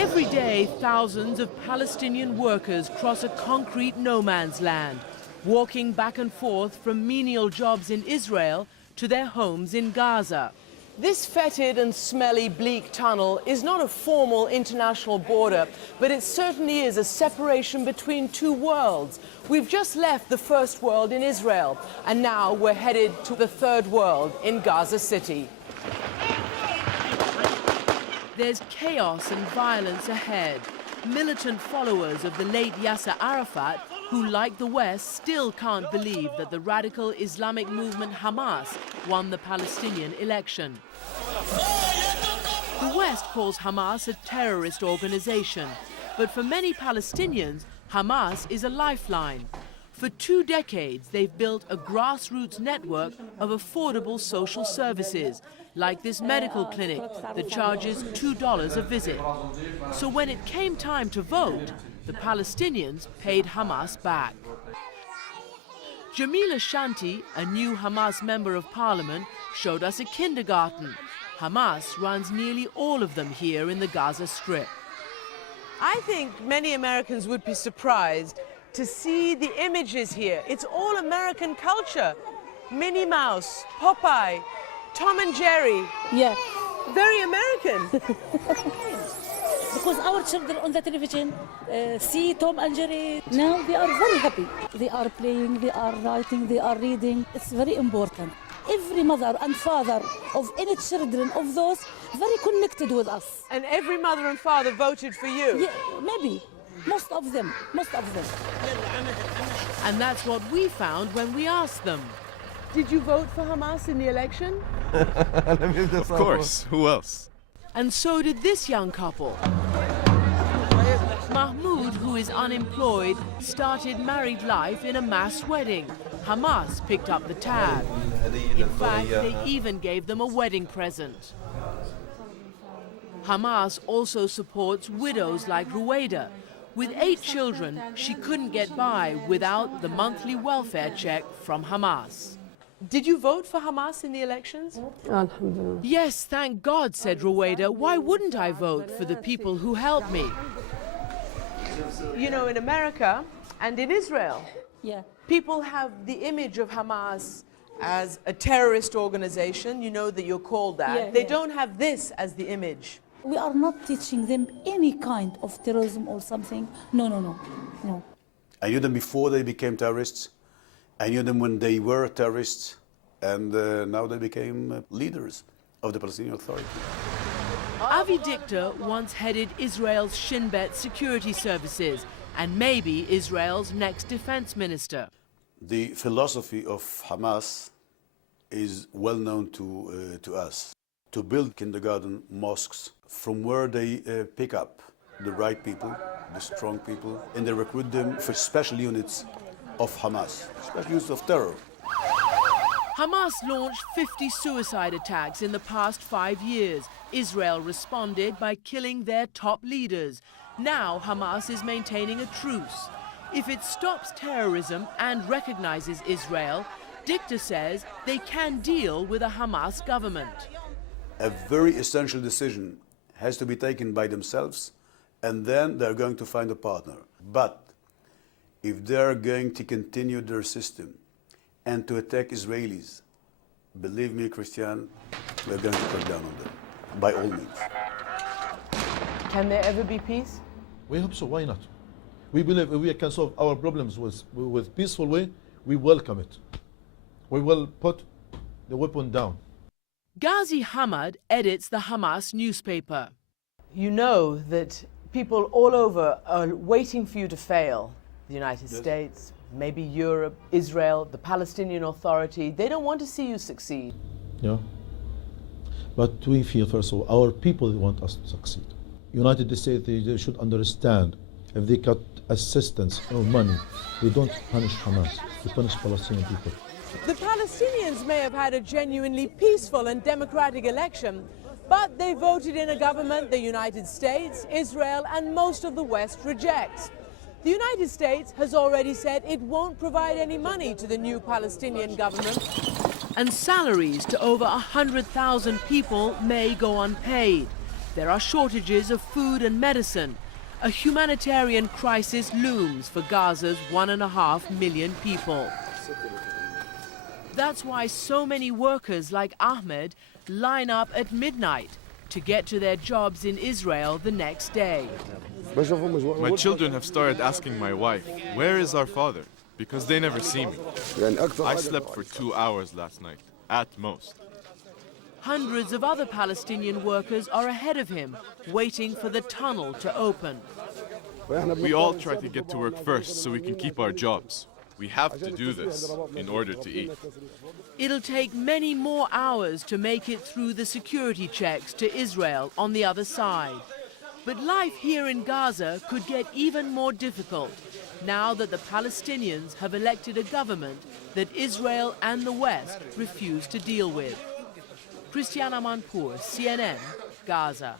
Every day, thousands of Palestinian workers cross a concrete no man's land, walking back and forth from menial jobs in Israel to their homes in Gaza. This fetid and smelly, bleak tunnel is not a formal international border, but it certainly is a separation between two worlds. We've just left the first world in Israel, and now we're headed to the third world in Gaza City. There's chaos and violence ahead. Militant followers of the late Yasser Arafat, who, like the West, still can't believe that the radical Islamic movement Hamas won the Palestinian election. The West calls Hamas a terrorist organization, but for many Palestinians, Hamas is a lifeline. For 2 decades, they've built a grassroots network of affordable social services, like this medical clinic that charges $2 a visit. So when it came time to vote, the Palestinians paid Hamas back. Jamila Shanti, a new Hamas member of parliament, showed us a kindergarten. Hamas runs nearly all of them here in the Gaza Strip. I think many Americans would be surprised to see the images here. It's all American culture. Minnie Mouse, Popeye, Tom and Jerry. Yeah. Very American. Because our children on the television see Tom and Jerry. Now they are very happy. They are playing, they are writing, they are reading. It's very important. Every mother and father of any children of those very connected with us. And every mother and father voted for you? Yeah, maybe. Most of them. And that's what we found when we asked them. Did you vote for Hamas in the election? Of course, who else? And so did this young couple. Mahmoud, who is unemployed, started married life in a mass wedding. Hamas picked up the tab. In fact, they even gave them a wedding present. Hamas also supports widows like Ruwaida. With 8 children, she couldn't get by without the monthly welfare check from Hamas. Did you vote for Hamas in the elections? Alhamdulillah. Yes, thank God, said Ruwaida. Why wouldn't I vote for the people who helped me? You know, in America and in Israel, people have the image of Hamas as a terrorist organization. You know that you're called that. They don't have this as the image. We are not teaching them any kind of terrorism or something. No. I knew them before they became terrorists. I knew them when they were terrorists, and now they became leaders of the Palestinian Authority. Avi Dikter once headed Israel's Shin Bet security services and maybe Israel's next defense minister. The philosophy of Hamas is well known to us. To build kindergarten mosques from where they pick up the right people, the strong people, and they recruit them for special units of Hamas, special units of terror. Hamas launched 50 suicide attacks in the past 5 years. Israel responded by killing their top leaders. Now Hamas is maintaining a truce. If it stops terrorism and recognizes Israel, Dikter says they can deal with a Hamas government. A very essential decision has to be taken by themselves, and then they're going to find a partner. But if they're going to continue their system and to attack Israelis, believe me, Christian, we're going to crack down on them, by all means. Can there ever be peace? We hope so, why not? We believe if we can solve our problems with peaceful way, we welcome it. We will put the weapon down. Ghazi Hamad edits the Hamas newspaper. You know that people all over are waiting for you to fail. The United States, maybe Europe, Israel, the Palestinian Authority. They don't want to see you succeed. Yeah. But we feel, first of all, our people want us to succeed. United States, they should understand if they cut assistance or money, we don't punish Hamas, we punish Palestinian people. The Palestinians may have had a genuinely peaceful and democratic election, but they voted in a government the United States, Israel, and most of the West rejects. The United States has already said it won't provide any money to the new Palestinian government, and salaries to over 100,000 people may go unpaid. There are shortages of food and medicine. A humanitarian crisis looms for Gaza's 1.5 million people. That's why so many workers like Ahmed line up at midnight to get to their jobs in Israel the next day. My children have started asking my wife, where is our father? Because they never see me. I slept for 2 hours last night, at most. Hundreds of other Palestinian workers are ahead of him, waiting for the tunnel to open. We all try to get to work first so we can keep our jobs. We have to do this in order to eat. It'll take many more hours to make it through the security checks to Israel on the other side. But life here in Gaza could get even more difficult now that the Palestinians have elected a government that Israel and the West refuse to deal with. Christiana Manpour, CNN, Gaza.